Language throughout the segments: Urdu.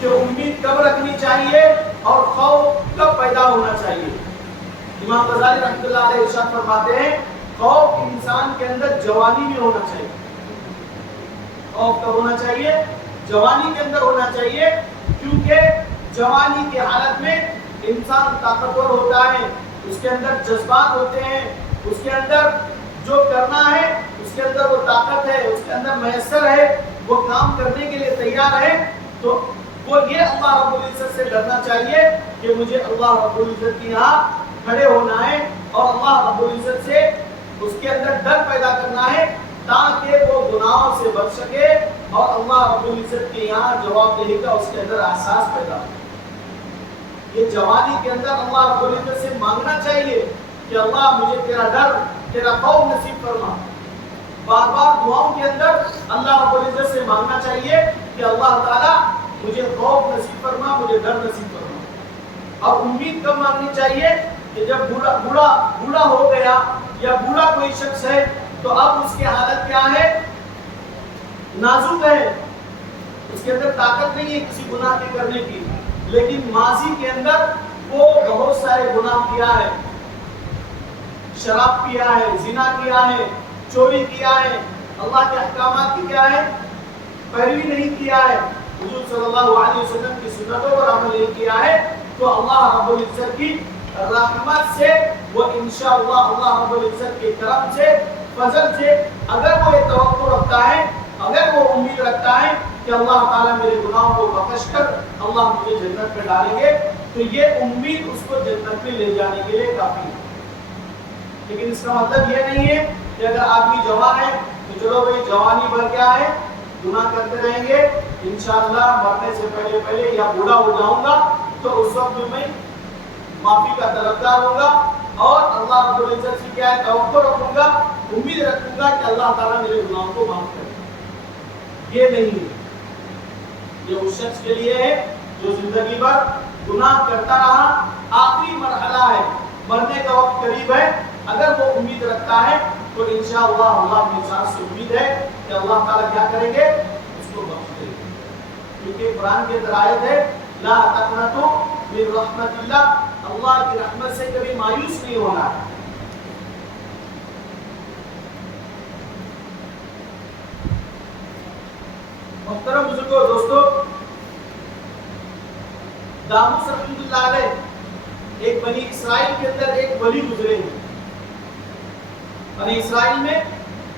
کہ امید کب رکھنی چاہیے اور خوف کب پیدا ہونا چاہیے. امام غزالی رحمۃ اللہ علیہ ارشاد فرماتے ہیں خوف انسان کے اندر جوانی میں ہونا چاہیے. خوف کب ہونا چاہیے؟ جوانی کے اندر ہونا چاہیے، کیونکہ جوانی کی حالت میں انسان طاقتور ہوتا ہے، اس کے اندر جذبات ہوتے ہیں، اس کے اندر جو کرنا ہے اس کے اندر وہ طاقت ہے، اس کے اندر میسر ہے، وہ کام کرنے کے لیے تیار ہے. تو وہ یہ اللہ رب العزت سے ڈرنا چاہیے کہ مجھے اللہ رب العزت کی یہاں کھڑے ہونا ہے اور اللہ رب العزت سے اس کے اندر ڈر پیدا کرنا ہے تاکہ وہ گناہوں سے بچ سکے اور اللہ رب العزت کے یہاں جواب دہی کا اس کے اندر احساس پیدا ہو. یہ جوانی کے اندر اللہ رب العزت سے مانگنا چاہیے کہ اللہ مجھے تیرا ڈر، تیرا خوف نصیب فرما. بار بار دعاؤں کے اندر اللہ رب العزت سے مانگنا چاہیے کہ اللہ تعالیٰ مجھے خوف نصیب فرما، مجھے ڈر نصیب فرما. اور امید کب مانگنی چاہیے کہ جب بوڑھا ہو گیا یا بوڑھا کوئی شخص ہے تو اب اس کی حالت کیا ہے؟ نازک ہے، اس کے اندر طاقت نہیں ہے کسی گناہ کے کرنے کی، لیکن ماضی کے اندر وہ بہت سارے گناہ کیا ہے، شراب پیا ہے، زنا کیا ہے، چوری کیا ہے، اللہ کے احکامات کی کیا ہے پیروی نہیں کیا ہے، حضور صلی اللہ علیہ وسلم کی سنتوں پر عمل نہیں کیا ہے. تو اللہ رب العزت کی رحمت سے وہ انشاءاللہ اللہ رب العزت کے کرم سے، فضل سے اگر وہ یہ توقع رکھتا ہے، اگر وہ امید رکھتا ہے کہ اللہ تعالیٰ میرے گناہوں کو بخش کر اللہ مجھے جنت میں ڈالیں گے، تو یہ امید اس کو جنت میں لے جانے کے لیے کافی ہے. لیکن اس کا مطلب یہ نہیں ہے کہ اگر آدمی جوان ہے تو چلو بھائی جوانی بھر کیا ہے گناہ کرتے رہیں گے، انشاءاللہ مرنے سے پہلے یا بوڑھا ہو جاؤں گا تو اس وقت میں معافی کا طلبگار ہوں گا اور اللہ رب العزت سے کیا ہے توقع رکھوں گا، امید رکھوں گا کہ اللہ تعالیٰ میرے گناہوں کو معاف کرے. یہ نہیں ہے، یہ اس شخص کے لیے ہے جو زندگی بھر گناہ کرتا رہا، آخری مرحلہ ہے، مرنے کا وقت قریب ہے. اگر وہ امید رکھتا ہے تو انشاءاللہ اللہ کی ذات سے امید ہے کہ اللہ تعالیٰ کیا کریں گے، اس کو بخش دیں گے. کیونکہ قرآن کے اندر آیت ہے لا تقنطوا من رحمت اللہ، اللہ کی رحمت سے کبھی مایوس نہیں ہونا ہے. محترم بزرگوں دوستو، داموس رحمۃ اللہ علیہ ایک بنی اسرائیل کے اندر ایک ولی گزرے ہیں. بنی اسرائیل میں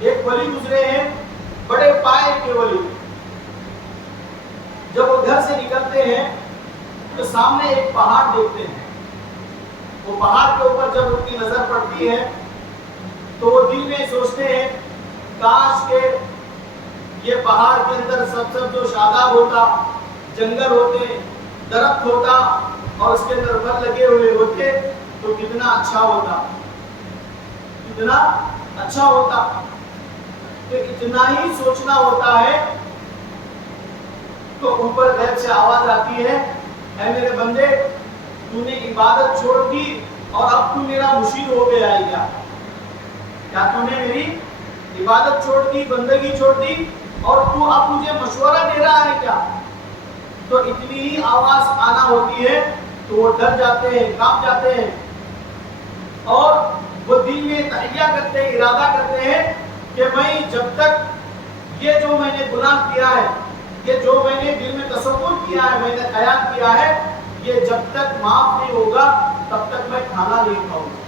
ایک ولی گزرے ہیں، بڑے پائے کے ولی. جب وہ گھر سے نکلتے ہیں تو سامنے ایک پہاڑ دیکھتے ہیں. وہ پہاڑ کے اوپر جب ان کی نظر پڑتی ہے تو وہ دل میں سوچتے ہیں کاش کہ یہ پہاڑ کے اندر سب جو شاداب ہوتا، جنگل ہوتے، درخت ہوتا اور اس کے اندر پھل لگے ہوئے ہوتے تو کتنا اچھا ہوتا، کتنا اچھا ہوتا. تو اتنا ہی سوچنا ہوتا ہے تو اوپر غیب سے آواز آتی ہے اے میرے بندے تو نے عبادت چھوڑ دی اور اب تو میرا مشیر ہو گیا ہے کیا تو نے میری عبادت چھوڑ دی، بندگی چھوڑ دی اور تو اب مجھے مشورہ دے رہا ہے کیا؟ تو اتنی ہی آواز آنا ہوتی ہے تو وہ ڈر جاتے ہیں، کانپ جاتے ہیں اور وہ دل میں تہیہ کرتے ہیں، ارادہ کرتے ہیں کہ میں جب تک یہ جو میں نے گناہ کیا ہے، یہ جو میں نے دل میں تصور کیا ہے، میں نے خیال کیا ہے، یہ جب تک معاف نہیں ہوگا تب تک میں کھانا نہیں کھاؤں گا.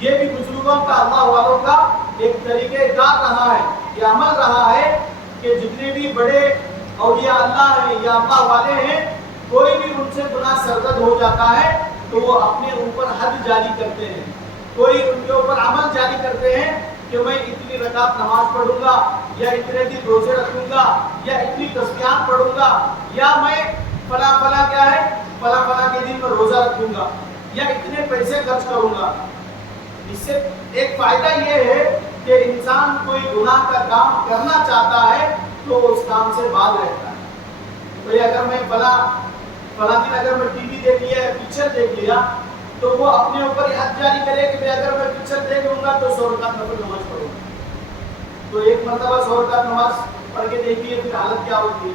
یہ بھی بزرگوں کا، اللہ والوں کا ایک طریقہ کار رہا ہے، یہ عمل رہا ہے کہ جتنے بھی بڑے اولیاء اللہ ہیں یا اللہ والے ہیں، کوئی بھی ان سے گناہ سرزد ہو جاتا ہے تو وہ اپنے اوپر حد جاری کرتے ہیں، کوئی ان کے اوپر عمل جاری کرتے ہیں کہ میں اتنی رکعت نماز پڑھوں گا یا اتنے دن روزے رکھوں گا یا اتنی تسبیحات پڑھوں گا یا میں فلاں فلاں کیا ہے فلاں فلاں کے دن میں روزہ رکھوں گا یا اتنے پیسے خرچ کروں گا. اس سے ایک فائدہ یہ ہے کہ انسان کوئی گناہ کا کام کرنا چاہتا ہے تو اس کام سے باز رہتا ہے. تو اگر میں فلاں دن اگر میں ٹی وی دیکھ لیا یا پکچر دیکھ لیا تو وہ اپنے اوپر یہ حد جاری کرے کہ اگر میں پکچر دیکھ لوں گا تو 100 رکعت نفل نماز پڑھوں گا. تو ایک مرتبہ 100 رکعت نماز پڑھ کے دیکھیے پھر حالت کیا ہوتی ہے.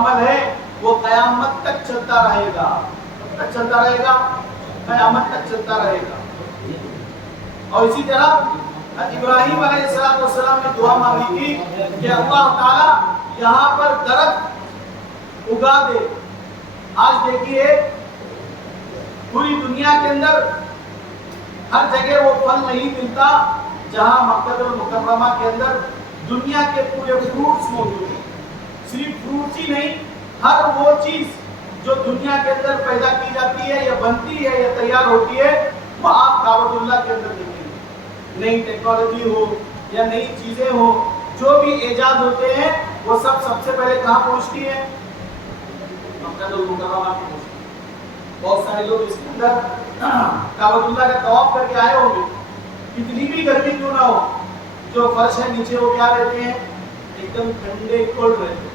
عمل ہے وہ قیامت تک چلتا رہے گا. کب تک چلتا رہے گا؟ قیامت تک چلتا رہے گا. اور اسی طرح ابراہیم علیہ السلام نے دعا مانگی تھی کہ اللہ تعالی یہاں پر درخت اگا دے. آج دیکھیے پوری دنیا کے اندر ہر جگہ وہ پھل نہیں ملتا جہاں مکہ المکرمہ کے اندر دنیا کے پورے فروٹس موجود ہیں. صرف فروٹس ہی نہیں، ہر وہ چیز جو دنیا کے اندر پیدا کی جاتی ہے یا بنتی ہے یا تیار ہوتی ہے وہ آپ کعبۃ اللہ کے اندر دیکھیں گے. نئی ٹیکنالوجی ہو یا نئی چیزیں ہو، جو بھی ایجاد ہوتے ہیں وہ سب سے پہلے کہاں پہنچتی ہے؟ مکہ المکرمہ میں پہنچتی ہے. بہت سارے لوگ اس کے اندر کعبۃ اللہ کا طواف کر کے آئے ہوں گے. کتنی بھی گرمی کیوں نہ ہو، جو فرش ہے نیچے وہ کیا رہتے ہیں؟ ایک دم ٹھنڈے کولڈ رہتے ہیں.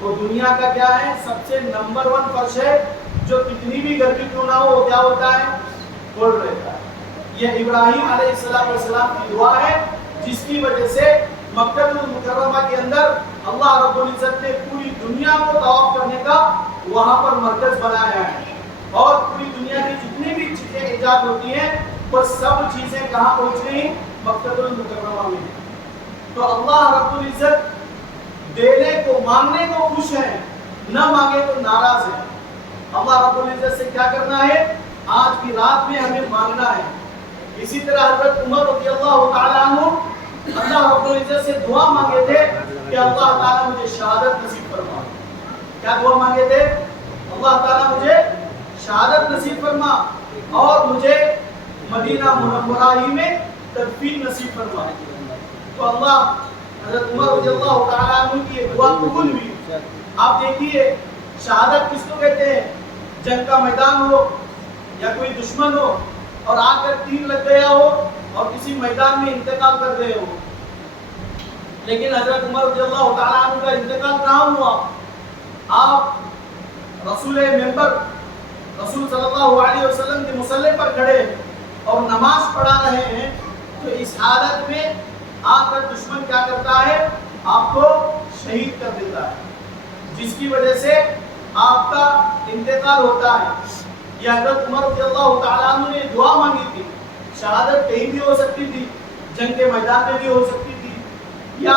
تو دنیا کا کیا ہے؟ سب سے نمبر 1 فرش ہے جو کتنی بھی گرمی کیوں نہ ہو وہ کیا ہوتا ہے؟ کولڈ رہتا ہے. یہ ابراہیم علیہ السلام کی دعا ہے جس کی وجہ سے مکہ المکرمہ کے اندر اللہ رب العزت نے پوری دنیا کو طواف کرنے کا وہاں پر مرکز بنایا ہے. اور پوری دنیا کی جتنی بھی چیزیں ایجاد ہوتی ہیں وہ سب چیزیں کہاں پہنچ گئی؟ مکہ المکرمہ میں. تو اللہ رب العزت دینے کو مانگنے کو خوش ہے، نہ مانگے تو ناراض ہے. اللہ رب العزت سے کیا کرنا ہے؟ آج کی رات میں ہمیں مانگنا ہے. اسی طرح حضرت عمر رضی اللہ تعالیٰ عنہ اللہ رب العزت سے دعا مانگے تھے کہ اللہ تعالیٰ مجھے شہادت نصیب فرما. کیا دعا مانگے تھے؟ اللہ تعالیٰ مجھے شہادت نصیب فرما اور مجھے مدینہ منورہ ہی میں تدفین نصیب فرما. تو اللہ حضرت عمر رضی اللہ تعالیٰ عنہ کی دعا قبول ہوئی. آپ دیکھیے شہادت کس کو کہتے ہیں؟ جنگ کا میدان ہو یا کوئی دشمن ہو اور آ کر تیر لگ گیا ہو اور کسی میدان میں انتقال کر گئے ہو. لیکن حضرت عمر رضی اللہ تعالیٰ عنہ کا انتقال کہاں ہوا؟ آپ رسول منبر رسول صلی اللہ علیہ وسلم کے مصلی پر کھڑے اور نماز پڑھا رہے ہیں. تو اس حالت میں آ کر دشمن کیا کرتا ہے؟ آپ کو شہید کر دیتا ہے، جس کی وجہ سے آپ کا انتقال ہوتا ہے. یہ حضرت عمر رضی اللہ تعالیٰ عنہ نے دعا مانگی تھی. شہادت کہیں بھی ہو سکتی تھی، جنگ کے میدان میں بھی ہو سکتی تھی یا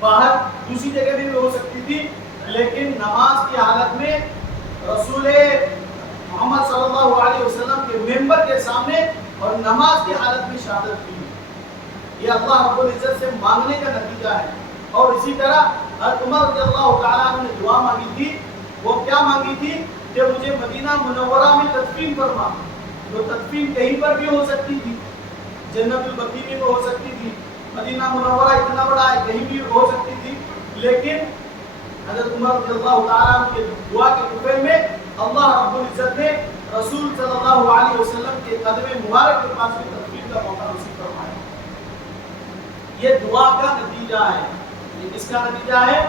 باہر دوسری جگہ بھی ہو سکتی تھی، لیکن نماز کی حالت میں رسول محمد صلی اللہ علیہ وسلم کے منبر کے سامنے اور نماز کی حالت میں شہادت کی. یہ اللہ رب العزت سے مانگنے کا نتیجہ ہے. اور اسی طرح حضرت عمر رضی اللہ تعالیٰ عنہ نے دعا مانگی تھی. وہ کیا مانگی تھی؟ کہ مجھے مدینہ منورہ میں تدفین فرما. تو تدفین کہیں پر بھی ہو سکتی تھی، جنت البقیع میں ہو سکتی تھی، مدینہ منورہ اتنا بڑا ہے کہیں بھی ہو سکتی تھی. لیکن حضرت عمر رضی اللہ تعالیٰ عنہ کے دعا کے طفیل میں اللہ رب العزت نے رسول صلی اللہ علیہ وسلم کے قدم مبارک کے پاس بھی تدفین کا موقع نصیب فرمایا. یہ دعا کا نتیجہ ہے. یہ کس کا نتیجہ ہے؟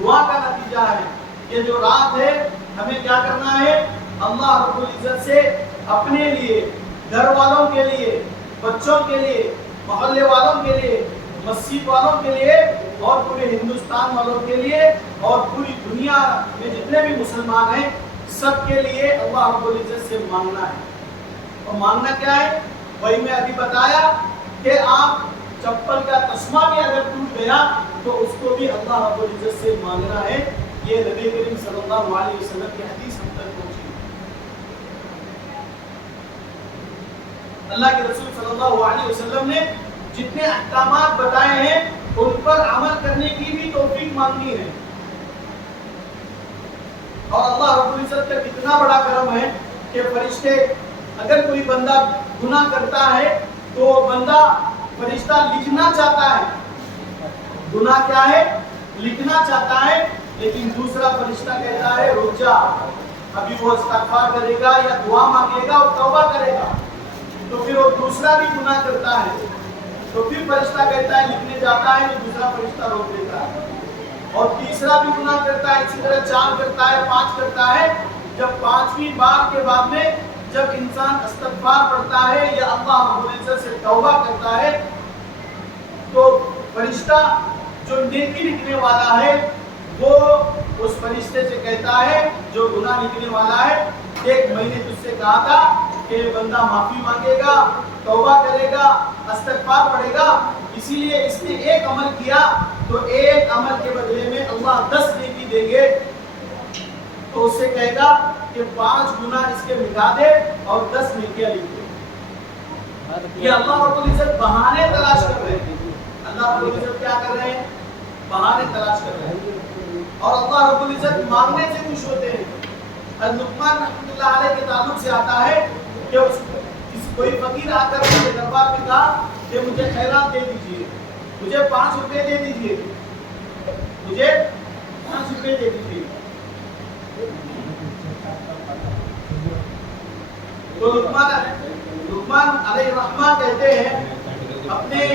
دعا کا نتیجہ ہے. یہ جو رات ہے ہمیں کیا کرنا ہے؟ اللہ رب العزت سے اپنے لیے، گھر والوں کے لیے، بچوں کے لیے، محلے والوں کے لیے، مسجد والوں کے لیے اور پورے ہندوستان والوں کے لیے اور پوری دنیا میں جتنے بھی مسلمان ہیں سب کے لیے اللہ رب العزت سے مانگنا ہے. اور مانگنا کیا ہے؟ وہی میں ابھی بتایا کہ آپ چپل کا تسمہ بھی اگر ٹوٹ گیا تو اس کو بھی اللہ رب العزت سے مانگنا ہے. یہ نبی کریم صلی اللہ علیہ وسلم کی حدیث ہم تک پہنچی. اللہ کے رسول صلی اللہ علیہ وسلم نے جتنے احکامات بتائے ہیں ان پر عمل کرنے کی بھی توفیق مانگنی ہے. اور اللہ رب العزت کا کتنا بڑا کرم ہے کہ فرشتے، اگر کوئی بندہ گناہ کرتا ہے تو بندہ فرشتہ لکھنا چاہتا ہے. گناہ کیا ہے؟ لکھنا چاہتا ہے، لیکن دوسرا فرشتہ کہتا ہے رک جا، ابھی وہ استغفار کرے گا یا دعا مانگے گا اور توبہ کرے گا. تو پھر وہ دوسرا بھی گناہ کرتا ہے تو پھر فرشتہ کہتا ہے لکھنے جاتا ہے، تو دوسرا فرشتہ روک دیتا ہے. اور تیسرا بھی گناہ کرتا ہے، اسی طرح 4 کرتا ہے، 5 کرتا ہے. جب 5ویں بار کے بعد میں جب انسان استغفار پڑھتا ہے یا اللہ رب العزت سے توبہ کرتا ہے تو فرشتہ جو نیکی لکھنے والا ہے وہ اس فرشتے سے کہتا ہے جو گناہ لکھنے والا ہے، دیکھ میں نے تجھ سے کہا تھا کہ یہ بندہ معافی مانگے گا، توبہ کرے گا، استغفار پڑھے گا، اسی لیے اس نے ایک عمل کیا تو ایک عمل کے بدلے میں اللہ 10 نیکی دیں گے۔ تو اس سے کہے گا کہ 5 گناہ اس کے مٹا دے اور 10 نیکیاں لکھ دے۔ یہ اللہ رب العزت بہانے تلاش کر رہے ہیں۔ اللہ رب العزت کیا کر رہے ہیں؟ بہانے تلاش کر رہے ہیں، اور اللہ رب العزت مانگنے سے خوش ہوتے ہیں۔ لقمان رحمۃ اللہ علیہ کے تعلق سے آتا ہے کہ کوئی فقیر آ کر اس کے دربار میں کہا کہ مجھے خیرات دے دیجیے، مجھے 5 روپے دے دیجیے، مجھے 5 روپے دے دیجیے۔ تو لقمان علیہ الرحمہ کہتے ہیں، اپنے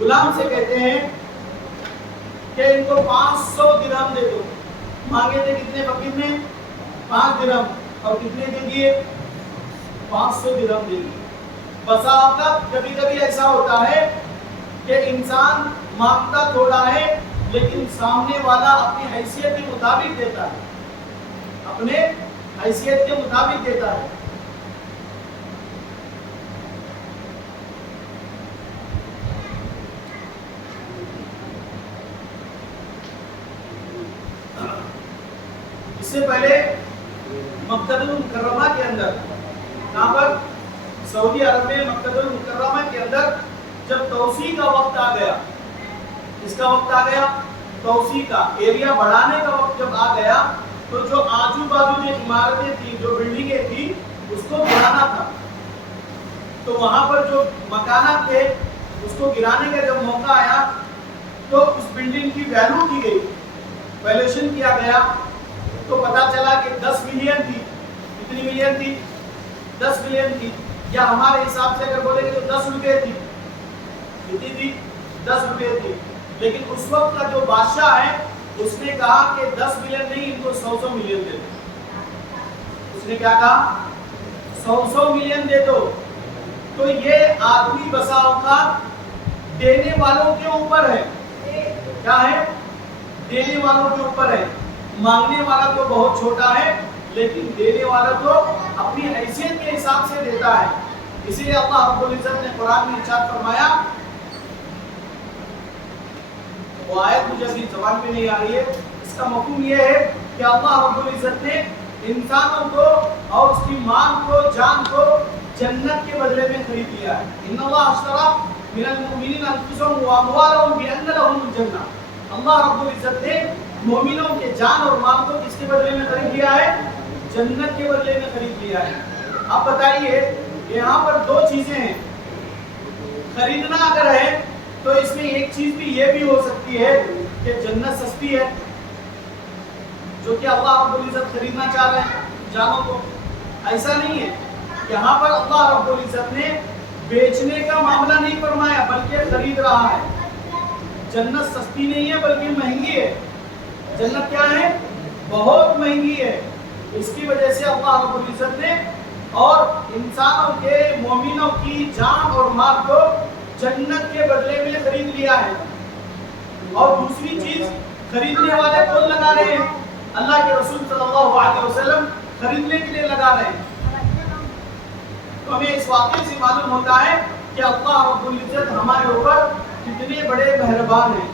غلام سے کہتے ہیں کہ ان کو 500 درہم دے دو۔ مانگے تھے کتنے فقیر نے؟ 5 درہم، اور کتنے دے دیے؟ 500 درہم دے دیے۔ بسا اوقات کبھی کبھی ایسا ہوتا ہے کہ انسان مانگتا تھوڑا ہے لیکن سامنے والا اپنی حیثیت کے مطابق دیتا ہے، اپنے حیثیت کے مطابق دیتا ہے۔ اس سے پہلے مکہ المکرمہ کے اندر، یہاں پر سعودی عرب میں مکہ المکرمہ کے اندر جب توسیع کا وقت آ گیا، اس کا وقت آ گیا توسیع کا، ایریا بڑھانے کا وقت جب آ گیا تو جو آجو بازو جو عمارتیں تھیں، جو بلڈنگیں تھیں، اس کو گرانا تھا۔ تو وہاں پر جو مکانات تھے اس کو گرانے کا جب موقع آیا تو اس بلڈنگ کی ویلیو کی گئی، ویلیوشن کیا گیا، تو پتا چلا کہ 10 ملین تھی۔ کتنی ملین تھی؟ 10 ملین تھی، یا ہمارے حساب سے اگر بولے گے تو 10 روپے تھی۔ کتنی تھی؟ 10 روپے تھی۔ لیکن اس وقت کا جو بادشاہ ہے اس نے کہا کہ 10 ملین نہیں، ان کو 100 ملین دے دو۔ اس نے کیا کہا؟ 100 ملین دے دو۔ تو یہ آدمی بسا اوقات دینے والوں کے اوپر ہے، کیا ہے؟ دینے والوں کے اوپر ہے۔ مانگنے والا تو بہت چھوٹا ہے لیکن دینے والا تو اپنی حیثیت کے حساب سے دیتا ہے۔ اسی لیے اللہ رب العزت نے قرآن میں ارشاد فرمایا، وہ آیت مجھے اپنی زبان پہ نہیں آ رہی ہے، اس کا مفہوم یہ ہے کہ اللہ رب العزت نے انسانوں کو اور اس کی مال کو، جان کو جنت کے بدلے میں خرید لیا ہے۔ ان اللہ اشتری من المؤمنین انفسهم واموالهم بان لهم الجنہ۔ اللہ رب العزت نے مومنوں کے جان اور مال کو کس کے بدلے میں خرید لیا ہے؟ جنت کے بدلے میں خرید لیا ہے۔ اب بتائیے یہاں پر 2 چیزیں ہیں، خریدنا اگر ہے تو اس میں ایک چیز بھی یہ بھی ہو سکتی ہے کہ جنت سستی ہے، جو کہ اللہ رب العزت خریدنا چاہ رہے ہیں جانوں کو۔ ایسا نہیں ہے، یہاں پر اللہ رب العزت نے بیچنے کا معاملہ نہیں فرمایا بلکہ خرید رہا ہے۔ جنت سستی نہیں ہے بلکہ مہنگی ہے۔ جنت کیا ہے؟ بہت مہنگی ہے۔ اس کی وجہ سے اللہ رب العزت نے اور انسانوں کے، مومنوں کی جان اور مال کو جنت کے بدلے میں خرید لیا ہے۔ اور دوسری چیز، خریدنے والے کون لگا رہے ہیں؟ اللہ کے رسول صلی اللہ علیہ وسلم خریدنے کے لیے لگا رہے ہیں۔ تو ہمیں اس واقعے سے معلوم ہوتا ہے کہ اللہ رب العزت ہمارے اوپر کتنے بڑے مہربان ہیں۔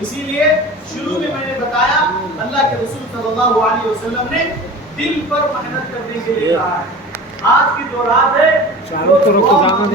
اسی لیے شروع میں نے بتایا اللہ کے رسول صلی اللہ علیہ وسلم نے دل پر محنت کرنے کے لیے کہا ہے۔ آج کی جو رات ہے